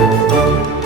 Música